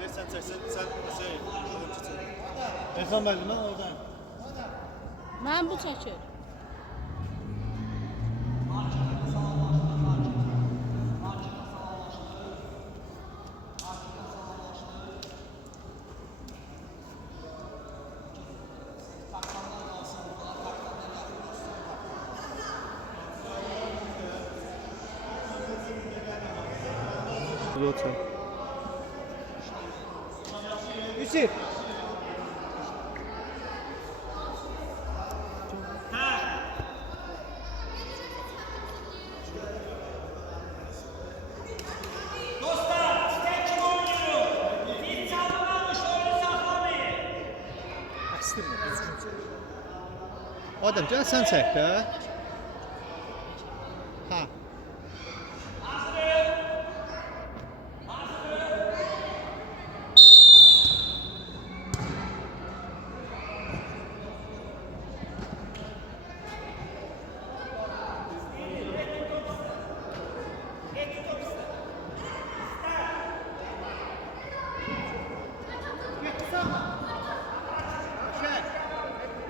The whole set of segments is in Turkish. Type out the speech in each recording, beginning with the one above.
Sen çeksen sen şey. Erkan müəllim, mən oradayım. Mən bu çəkir. Lütfen. Yusuf. Adem, gəl sən çək də. Ha.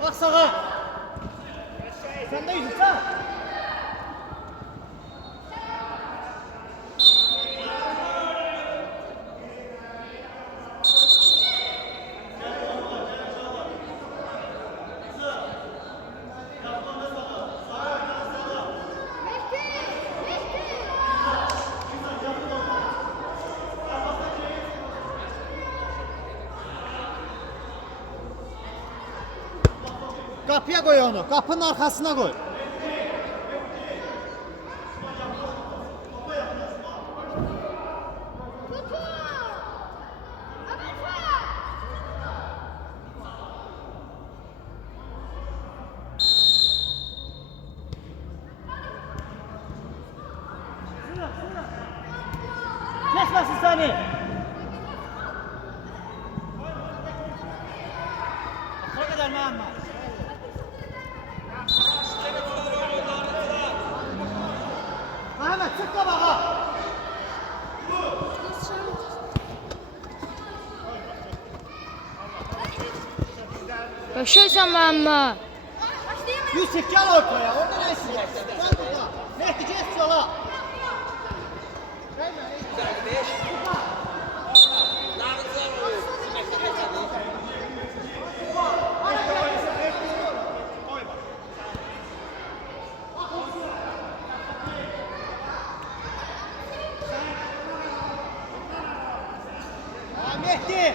Bak sağa. Sen de yüzün sağ. Kapıya koy onu. Kapının arkasına koy. Geçmesin seni. O kadar Muhammed. Ahmet çık da baka. Yaşaysan Məmmə. Yusuf gel ortaya. Orada ne isteyeceksin? Gel burada. Mehdi geç sola. Mehdi.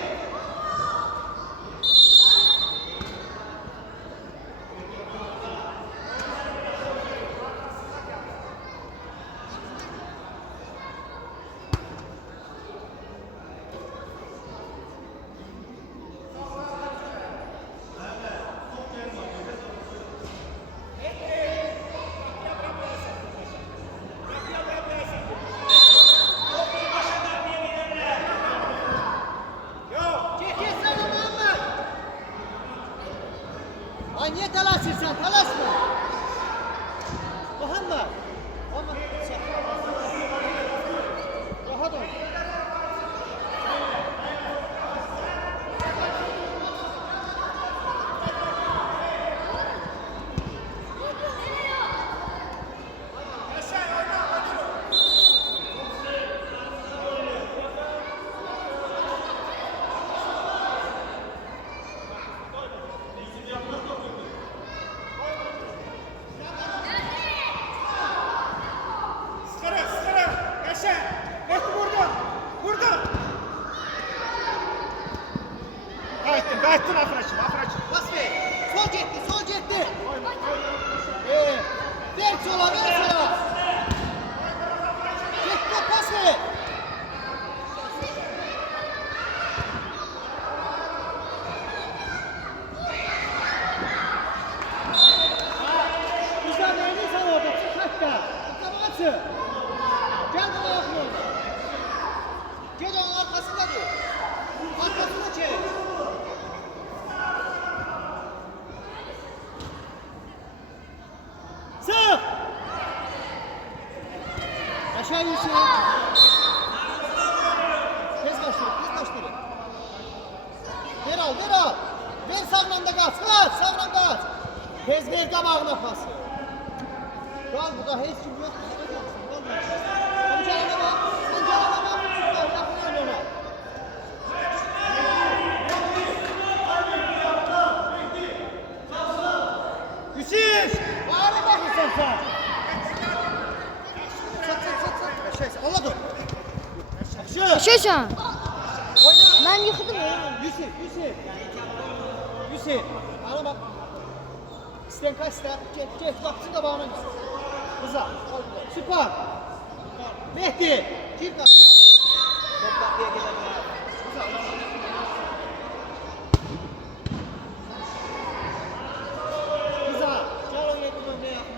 Ay niye telaşırsan? Telaşma. Muhammed. Rahat ol. Qayıtdın Afraçım. Bas ver. Sol getdi. Ver sola. Getdi, pas ver. Güzel neyini sen orada? Çık hatta. Kapağı açı. Gel bana yakın. Gel onun arkasında dur. Arkasına çevir. Sağ! Aşağı Yusuf. Tez başları. al, ver al. Ver sağdan da kaç, kaç, sağdan kaç. Tez ver qabağına pası. Qal burada heç kim yox. Sen canına bak, sen canına bak. Yaxın oyna ona. Yusuf! Bağırın bakırsan sen. Sat. Allah dur. Yaxşı. Şaşan. Oyna. Ben yıkıldım ya. Yusuf. Ana bak. İsten kaç ister. Get. Baksın da bağına gitsin. Rıza. Süper. Mehdi. Gir kapıya. Top kapıya gelen ya. Rıza. Gel o yedim önüne yakın.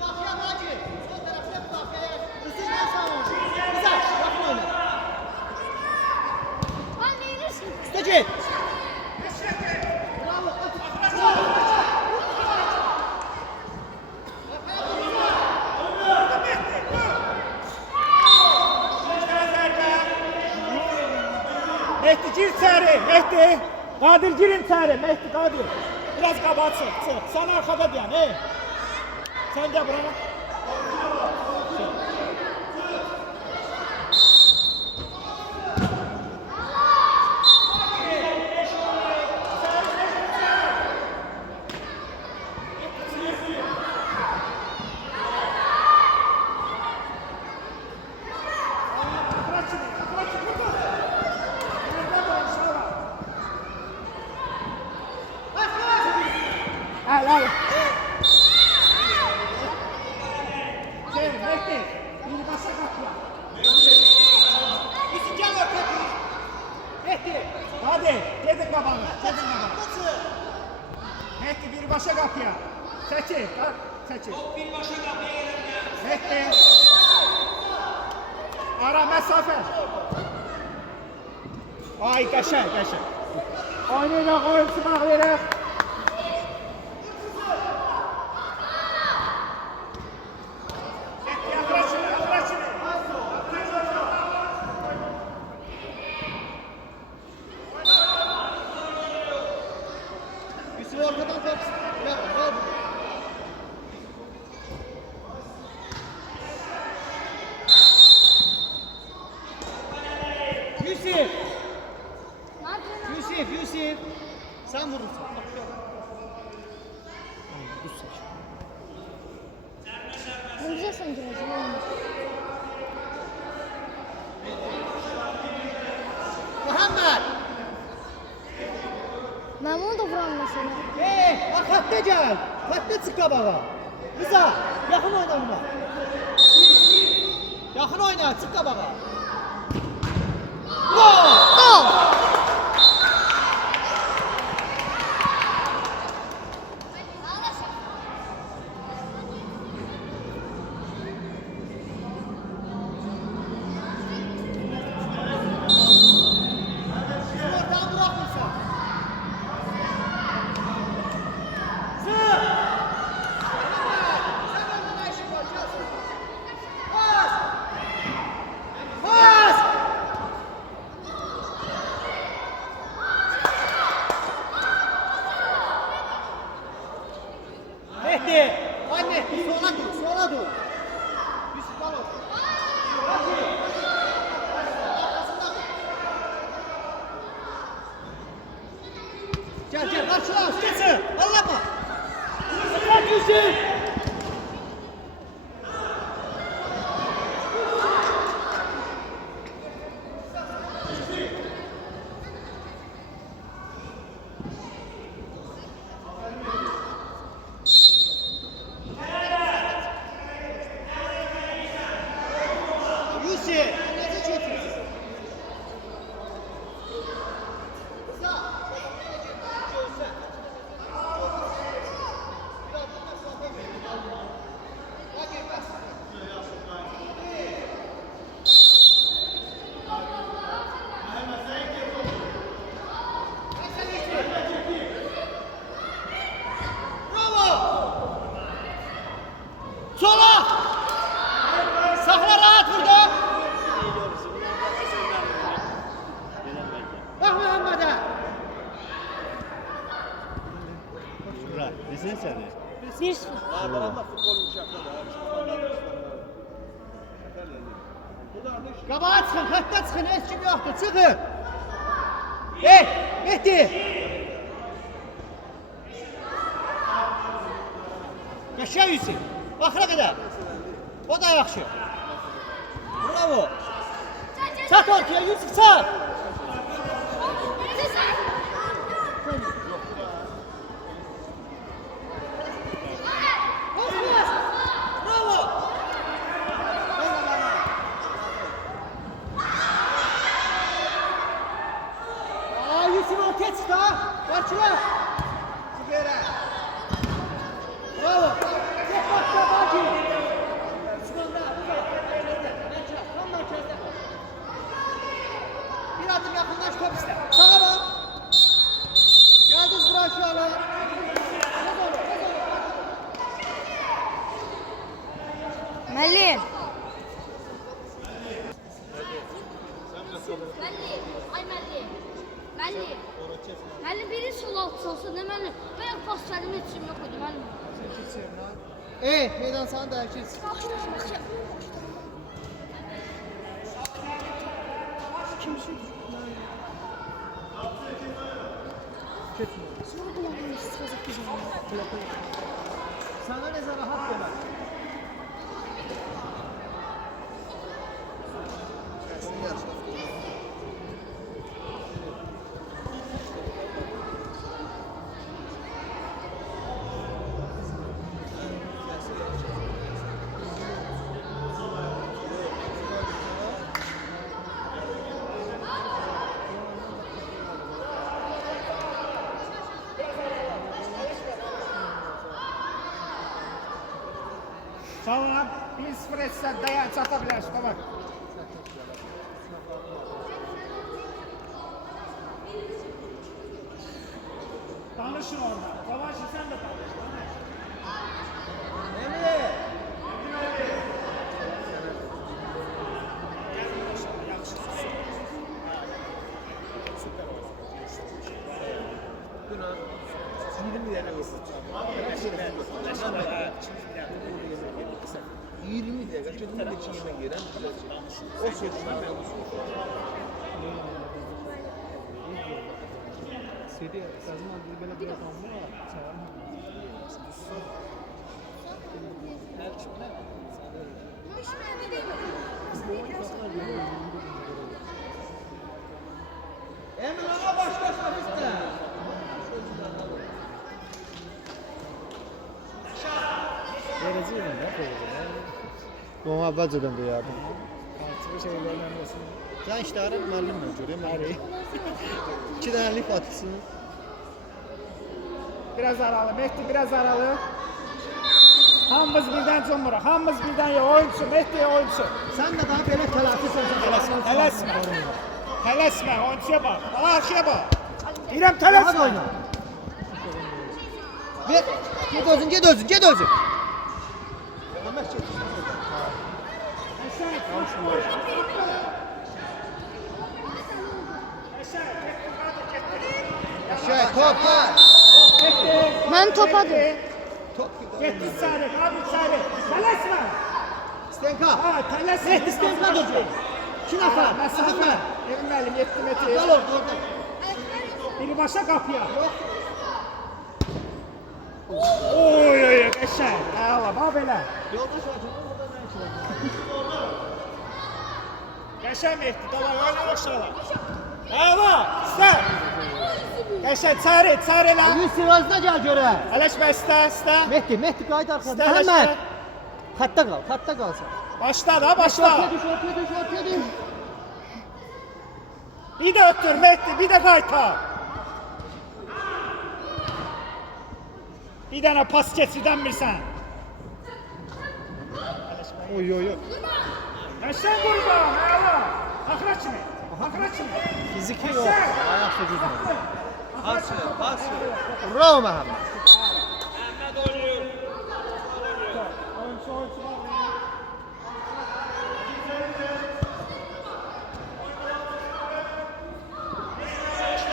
Kapıya Naci. Sol tarafına bir kapıya. Rıza'yla sağ ol. Rıza. Yakın oyna. Ben neylesin? Üsteci. Bravo. Mehdi gir içeri, Mehdi. Kadir girin içeri, Mehdi Kadir. Biraz kabahat çık. Sen arkada diyen, Sen de buraya. Al. Sen Mehdi, bir başa kapıya. Yusuf gel ortaya. Mehdi. Hadi, gidin babana, Mehdi bir başa kapıya. Seçil, bak, seçil. Bir başa kapıya gelen Mehdi. Ara mesafe. Ay, qəşəng. Oynayın, oyun sınağı verək. Yusuf ortadan top. Ver. Yusuf. Sen vurursun. Ben güzel sanırım. Muhammed. Ben bunu da vuran mesela. Bak hatta gel. Hatta çık qabağa. Rıza, yaxın oyna buna. Yaxın oyna, çık qabağa. Gol! Gol. Oradan bırakmışsın. Mehdi, sola dur. Yusuf kal orada. Gel, karşıla, üstesin. Allah'ma. Bırak Yusuf. Yusuf, nasıl çekiyorsun? səni? 1-0. Adamlar futbol uşaqlar da. Qabağa çıxın, xəttə çıxın, heç kim yoxdur, çıxın. Hey, Mehdi. Qəşəng Yusuf, baxıra qədər. O da yaxşı. Bravo. Çat ortaya Yusuf, çat. Bravo. Aa, Yusuf ortaya çıktı ha. Barçılar. Sigara. Bravo. Tek bakta Baki. Yusuf'unda. Tam merkezde. Bir adım yakınlaş top iste. Sağa bak. Geldiniz buraya şu an. Müəllim. Müəllim biri sol altı olsa ne müəllim? Ben pas verdim heç kim yox idi müəllim. Meydan sana da herkes. Sonra kulağımı sıkacak güzel. Sana ne zaman rahat demez. Sonra 1-0 etsə dayan çata bilərsən baba. Danışın orada. Babaşı sen de danış. Emre. Dünən 20 dənə qızı. 20 dəqiqə gedim iki yemək yerəm. O sözünə mən Sedi Kazım abi böyle bir adam var. Emre ona başla şafiste. Vereceğim ya böyle. Onu əvvəlcədən deyərdim. Artık şeylerin arasında. Sən işləri müəllimlə görəyim. Həri. 2 dənə lif atırsın. Biraz aralı. Mehdi biraz aralı. Hamımız birden cumhur. Hamımız birden ya oyuncu. Mehdi oyuncu. Sən də daha belə tələfi Tələsmə. Tələsmə. Oyuncuya bak. Arkaya bak. İrem Hadi tələsmə. oyna. Ver. Get özün, get özün, get özün. Şey, top var. Ben topadım. Top. Gitti sarı. Hadi sarı. Tələsmə. Stenka. Ha tələsmə. Mehdi Stenka döcü. 2 nəfər. Məsafə. Evin müəllim 7 metr. Al orada. Biri başa qapıya. Oy oy qəşəng. Əla bax belə. Yoldaş hocam orada nə işi var? Qəşəng Mehdi. Dolar oyna aşağı. Əla. Sən. Qəşəng çarı, çarı elə. Yusuf özünə gəl görə. Ələşmə istə. Mehdi qayıt arxadan. İstə, Məhəmməd. ələşmə. Xəttə qalsan. Başla da başla. Ortaya düş. Bir də ötür Mehdi, bir də qaytar. Bir dənə pas keçidən bilsən. Oy oy oy. Qəşəng qurban, əla. Axıra kimi. Axıra kimi. Fiziki yox. Ayaqda güclə. Pas ver, pas ver. Bravo Məhəmməd.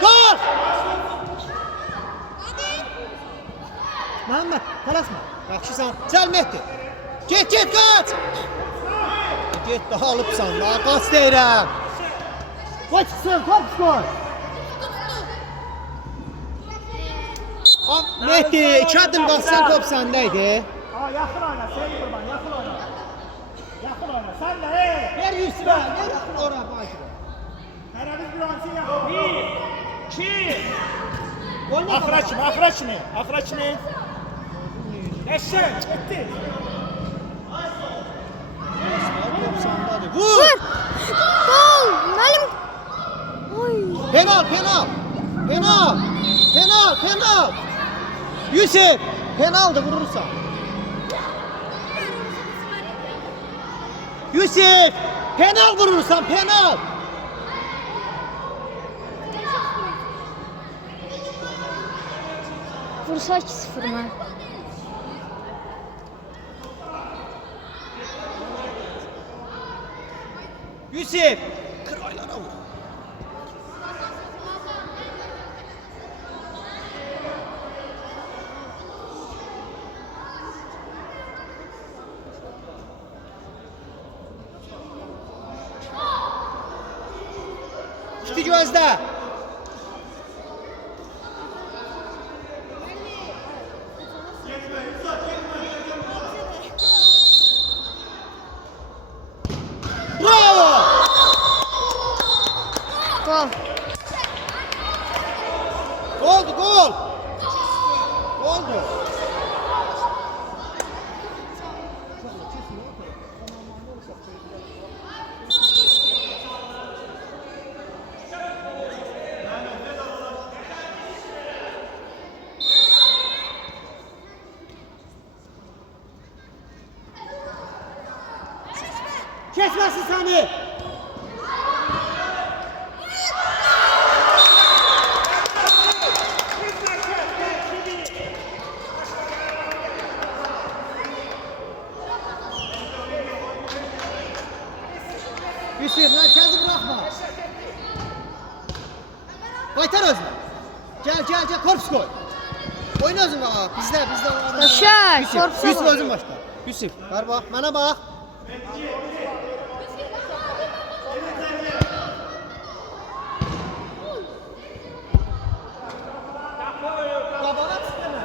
Gol! Məhəmməd Çal Mehdi. Get kaç. Get daha alıpsan da kaç deyirəm. Qoy çıxsın, korpus qoy. Mehdi, 2 adım qaçsan top səndəydi. Aa, yaxın oyna, Seyit Qurban, yaxın oyna. Yaxın oyna, sen de hey! Ver Yusuf'a, ver ora Bakir'e. Hərəmiz bir ansı yaxın. 1, 2. Oyna. Afraçını. Eşek, gitti. Top səndədir. Vur! Gol! Mənim... Oy! Penal. Yusuf, penaldı vurursan. Yusuf, penal vurursan, penal. Vursa 2-0 mən. Yusuf, kıraylara vur. Gitti gözde. Bravo! Gol! Gol! Oldu. Kesmesin seni. Yusuf, merkezi bırakma. Baytar özüne. Gel, korpus koy. Oyna özün bak, bizde. Yaşar, korpusa Yusuf bak. özün başla. Yusuf, ver bak, bana bak. Qabana çıxdımı?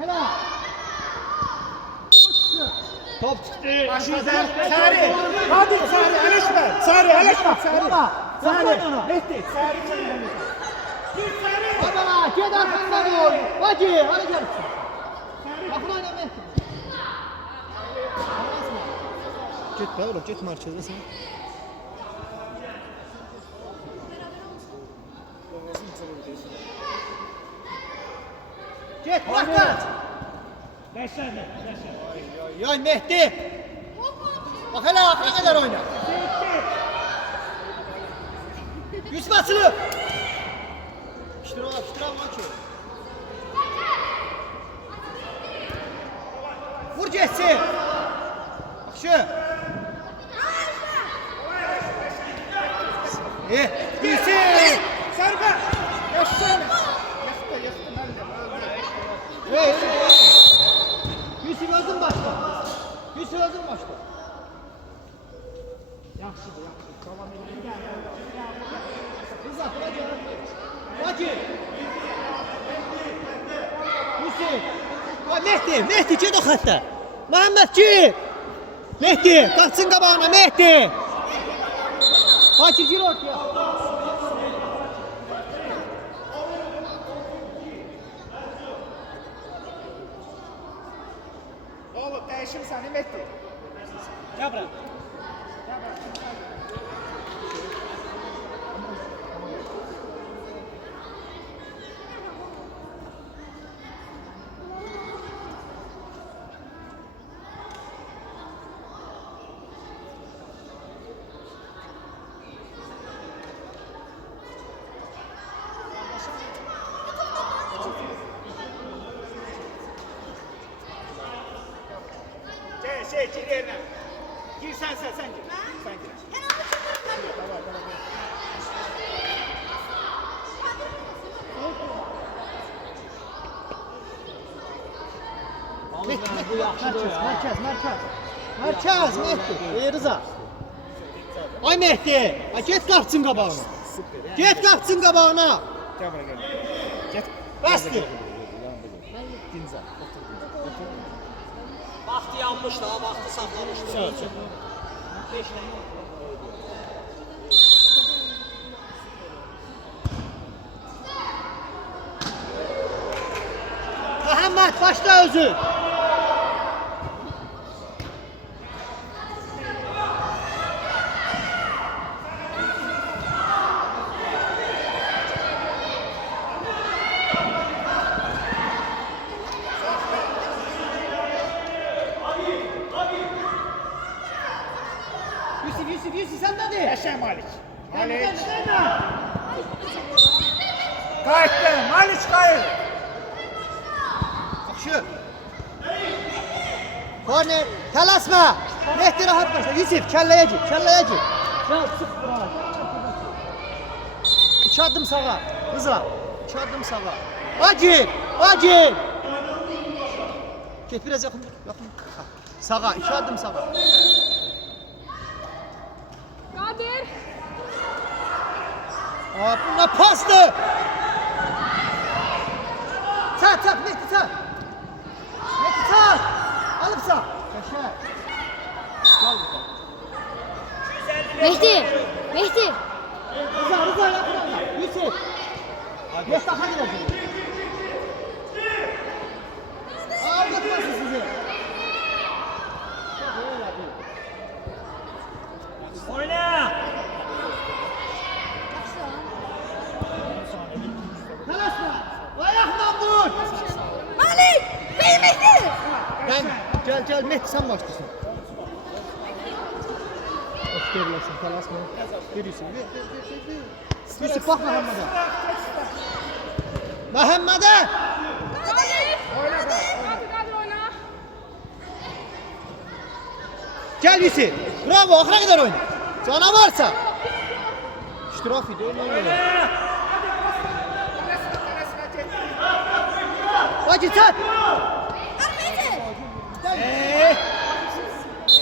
Helal. Top çıktı. Sarı. Hadi Sarı, eleşme. Sarı. Mehdi, Sarı çevirme. Gir Sarı. Baba, gel arkamda dur. Hadi gel. Bakın oyna Mehdi. Gitme oğlum, git merkezde sen. Git, bak. Yaşar. Yay Mehdi. Bak hele arkana kadar oyna. Yusuf açılır. Piştir al maçı. Vur geçsin. Bak şu. Yusuf. Sarı. Yaşar. Hey. Yusuf özün başla. Yaxşıdır. Davam edelim. Rıza, hadi. Yusuf. Mehdi git o xəttə. Məhəmməd git. Mehdi, qaçsın qabağına Mehdi. Fakir gir ortaya. Oğlum değişim seni Mehdi. Gel bırak. Gir yerine. Gir sen gir. Sen gir. Tamam. Bu yaxşıdır ya. Merkez Mehdi. Rıza. Ay Mehdi. Ay get qapçın qabağına. Get qapçın qabağına. Gel buraya gel. Get. Bəsdir. Dinza. Vaxtı yanmış da, vaxtı saxlamışdı. Məhəmməd, başla özü. Yusuf sen de de. Yaşa Malik. Malik. Malik. Kayıttı. Malik kayıt. Şu. Korner. Telasma. Mehdi rahat başla. Yusuf kelleye git. Kelleye git. Gel sık. İki adım sağa. Rıza. İki adım sağa. Acil. Acil. Git biraz yakın. Yakın. Sağa. İki adım sağa. Kadir. Buna pastı. Sat Mehdi sat. Mehdi sat. Alıp sat. Yaşa. Gel bakalım. Mehdi. Mehdi. Rıza yakın. Yusuf. Mehdi daha gidecek. Aldatmasın sizi. Oyna. Telaşma. Ayakla vur. Malik. Bey Mehdi. Gel Mehdi sen başlasın. Hoş görüyorsun telaşma. Görüyorsun. Yusuf bak Mehmet'e. Mehmet'e. Kadir oyna. Gel Yusuf. Bravo ahıra kadar oyna. Canavarsa. İştiraf ediyor. Hadi sen.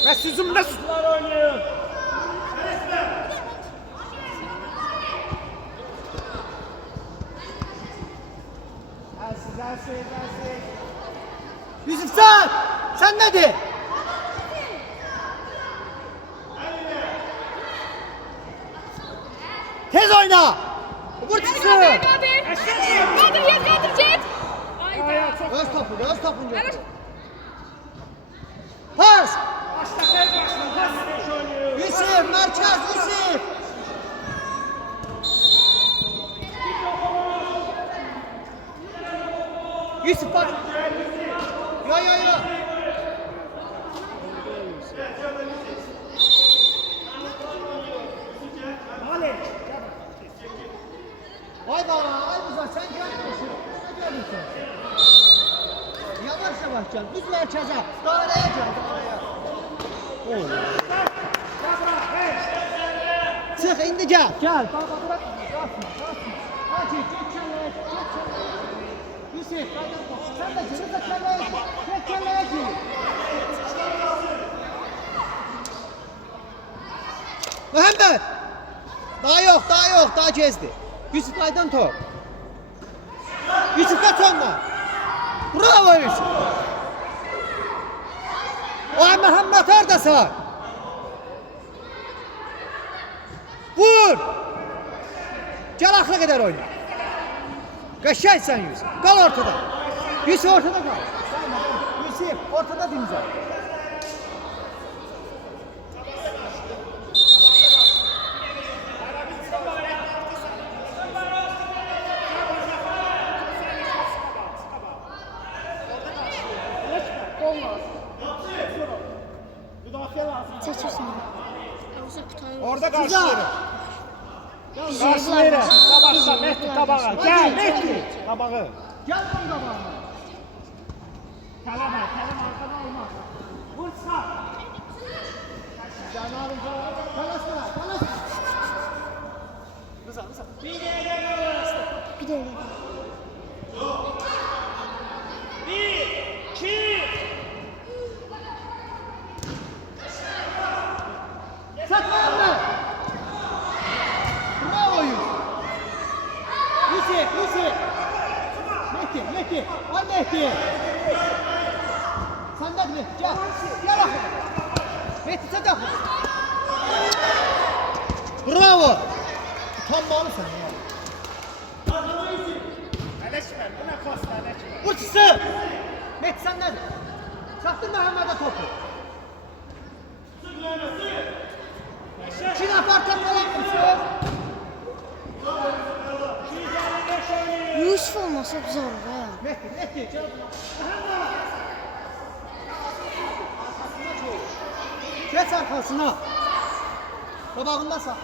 Ve süzümde süzümler oynuyor. Yusuf sen. Sen nedir? Tez oyna. Vurçusun. Kadir. Kadir git Kadir git. Hayda. Öz topun. Pas. Yusuf, merkez Yusuf. Yusuf bak. Ya. Malik. Vay Rıza sen gelmiyorsun. Ne görüyorsun? Yavaş gel. Düz merkeze. Daireye gel. Çık indi gel. Gel. Baba bırak. Hadi çek kelleye. Yusuf sen de cırıza kelleye git. Çek kelleye git. Mehmet. Daha yok. Daha gezdi. Yusuf Aydan top. Yusuf kaç onunla. Bravo Yusuf. Vay Mehmet oradasın. Vur. Gel akla kadar oyna. Kaşay sen Yusuf. Kal ortada. Yusuf ortada kal. Yusuf ortada dimza. Müdafiye lazım. Seçirsin. Yoksa kurtarır. Orada karşıları. Karşıları. Tabakla Mehdi tabağa. Gel Mehdi. Tabağı. Gel bunun tabağına. Kaleme arkada olmaz. Vur sağ. Talaşma. Rıza. Bir de öyle. 1, 2, Mehdi. Ay Mehdi. Sen de Mehdi. Gel. Gel bakın. Mehdi sen de. Bravo. Utanmalısın ya. Ələşmə, buna pasta ələşmə. Uçsun. Mehdi sen de. Çaktır Mehmet'e topu. İki nefər tepelek mısın? Yusuf olmasa güzel olur ha. Mehdi, Mehdi. Canım. Geç arkasına. Tabağında sakla.